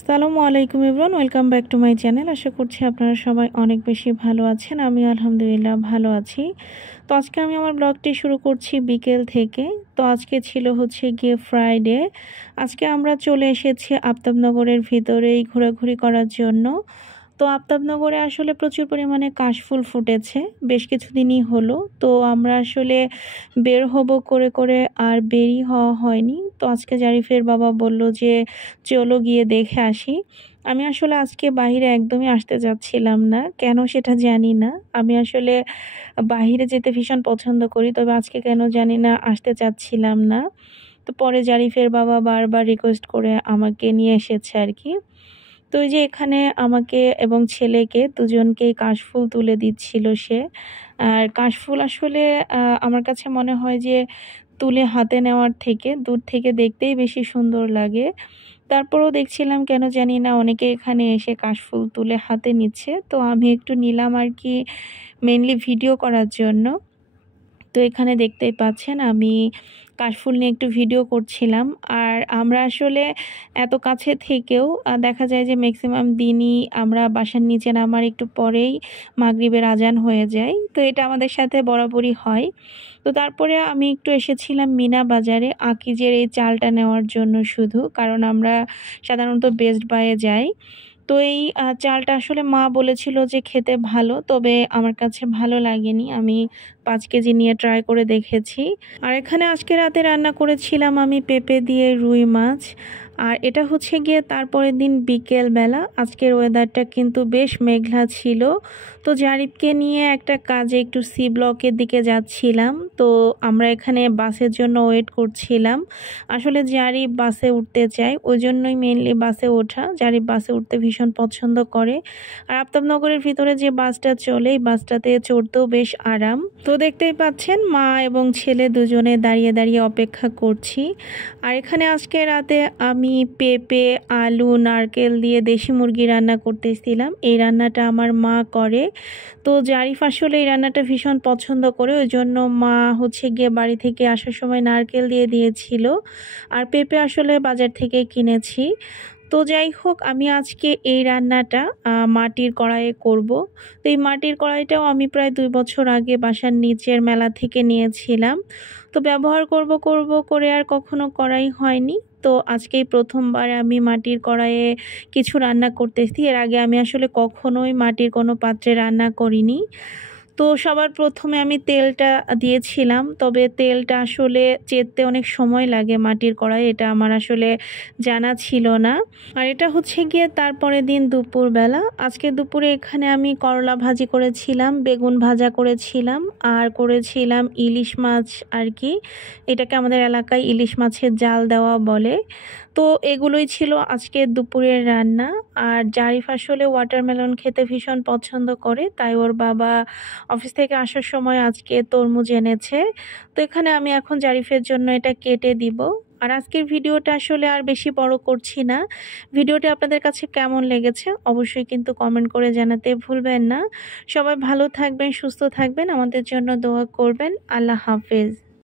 আসসালামু আলাইকুম everyone, welcome back to my channel. আশা করছি আপনারা সবাই অনেক বেশি ভালো আছেন। আমি আলহামদুলিল্লাহ ভালো আছি। তো আজকে আমি আমার ব্লগটি শুরু করছি বিকেল থেকে। তো আজকে ছিল হচ্ছে গিয়ে ফ্রাইডে। আজকে আমরা চলে এসেছি আফতাবনগরের ভিতরেই ঘোরাঘুরি করার জন্য। তো আফতাবনগরে আসলে প্রচুর পরিমাণে কাশফুল ফুটেছে, বেশ কিছুদিনই হলো। তো আমরা আসলে বের হব করে করে আর বেরই হওয়া হয়নি। তো আজকে জারিফের বাবা বলল যে চলো গিয়ে দেখে আসি। আমি আসলে আজকে বাইরে একদমই আসতে যাচ্ছিলাম না, কেন সেটা জানি না। আমি আসলে বাইরে যেতে ভীষণ পছন্দ করি, তবে আজকে কেন জানি না আসতে চাচ্ছিলাম না। তো পরে জারিফের বাবা বারবার রিকোয়েস্ট করে আমাকে নিয়ে এসেছে আর কি। তো এই যে এখানে আমাকে এবং ছেলেকে দুজনকেই কাশফুল তুলে দিচ্ছিল সে। আর কাশফুল আসলে আমার কাছে মনে হয় যে তুলে হাতে নেওয়ার থেকে দূর থেকে দেখতেই বেশি সুন্দর লাগে। তারপরেও দেখছিলাম কেন জানি না অনেকে এখানে এসে কাশফুল তুলে হাতে নিচ্ছে, তো আমি একটু নিলাম আর কি, মেনলি ভিডিও করার জন্য। তো এখানে দেখতেই পাচ্ছেন আমি কাশফুল নিয়ে একটু ভিডিও করছিলাম। আর আমরা আসলে এত কাছে থেকেও দেখা যায় যে ম্যাক্সিমাম দিনই আমরা বাসার নিচে নামার একটু পরেই মাগরিবের আজান হয়ে যায়। তো এটা আমাদের সাথে বরাবরই হয়। তো তারপরে আমি একটু এসেছিলাম মিনা বাজারে আকিজের এই চালটা নেওয়ার জন্য শুধু, কারণ আমরা সাধারণত বেস্ট বাইয়ে যাই। তো এই চালটা আসলে মা বলেছিল যে খেতে ভালো, তবে আমার কাছে ভালো লাগেনি। আমি 5 কেজি নিয়ে ট্রাই করে দেখেছি। আর এখানে আজকে রাতে রান্না করেছিলাম আমি পেঁপে দিয়ে রুই মাছ। আর এটা হচ্ছে গিয়ে তারপরের দিন বিকেল বেলা। আজকের ওয়েদারটা কিন্তু বেশ মেঘলা ছিল। তো জারিফকে নিয়ে একটা কাজে একটু সি ব্লকের দিকে যাচ্ছিলাম। তো আমরা এখানে বাসের জন্য ওয়েট করছিলাম। আসলে জারিফ বাসে উঠতে চায়, ওই জন্যই মেনলি বাসে ওঠা। জারিফ বাসে উঠতে ভীষণ পছন্দ করে। আর আফতাবনগরের ভিতরে যে বাসটা চলে, এই বাসটাতে চড়তেও বেশ আরাম। তো দেখতেই পাচ্ছেন মা এবং ছেলে দুজনে দাঁড়িয়ে দাঁড়িয়ে অপেক্ষা করছি। আর এখানে আজকে রাতে আমি পেঁপে, আলু, নারকেল দিয়ে দেশি মুরগি রান্না করতেছিলাম। এই রান্নাটা আমার মা করে। তো জারিফ আসলে এই রান্নাটা ভীষণ পছন্দ করে, ওই জন্য মা হচ্ছে গিয়ে বাড়ি থেকে আসার সময় নারকেল দিয়ে দিয়েছিল। আর পেঁপে আসলে বাজার থেকে কিনেছি। তো যাই হোক, আমি আজকে এই রান্নাটা মাটির কড়াইয়ে করব। তো এই মাটির কড়াইটাও আমি প্রায় 2 বছর আগে বাসার নিচের মেলা থেকে নিয়েছিলাম। তো ব্যবহার করব করব করে আর কখনো করাই হয়নি। তো আজকেই প্রথমবার আমি মাটির কড়াইয়ে কিছু রান্না করতেছি। এর আগে আমি আসলে কখনোই মাটির কোনো পাত্রে রান্না করিনি। তো সবার প্রথমে আমি তেলটা দিয়েছিলাম, তবে তেলটা আসলে চেততে অনেক সময় লাগে মাটির কড়াই, এটা আমার আসলে জানা ছিল না। আর এটা হচ্ছে গিয়ে তারপরের দিন দুপুরবেলা। আজকে দুপুরে এখানে আমি করলা ভাজি করেছিলাম, বেগুন ভাজা করেছিলাম, আর করেছিলাম ইলিশ মাছ আর কি। এটাকে আমাদের এলাকায় ইলিশ মাছের জাল দেওয়া বলে। তো এগুলোই ছিল আজকে দুপুরের রান্না। আর জারিফ আসলে ওয়াটারমেলন খেতে ভীষণ পছন্দ করে, তাই ওর বাবা অফিস থেকে আসার সময় আজকে তরমুজ এনেছে। তো এখানে আমি এখন জারিফের জন্য এটা কেটে দিব। আর আজকের ভিডিওটা আসলে আর বেশি বড় করছি না। ভিডিওটি আপনাদের কাছে কেমন লেগেছে অবশ্যই কিন্তু কমেন্ট করে জানাতে ভুলবেন না। সবাই ভালো থাকবেন, সুস্থ থাকবেন, আমাদের জন্য দোয়া করবেন। আল্লাহ হাফেজ।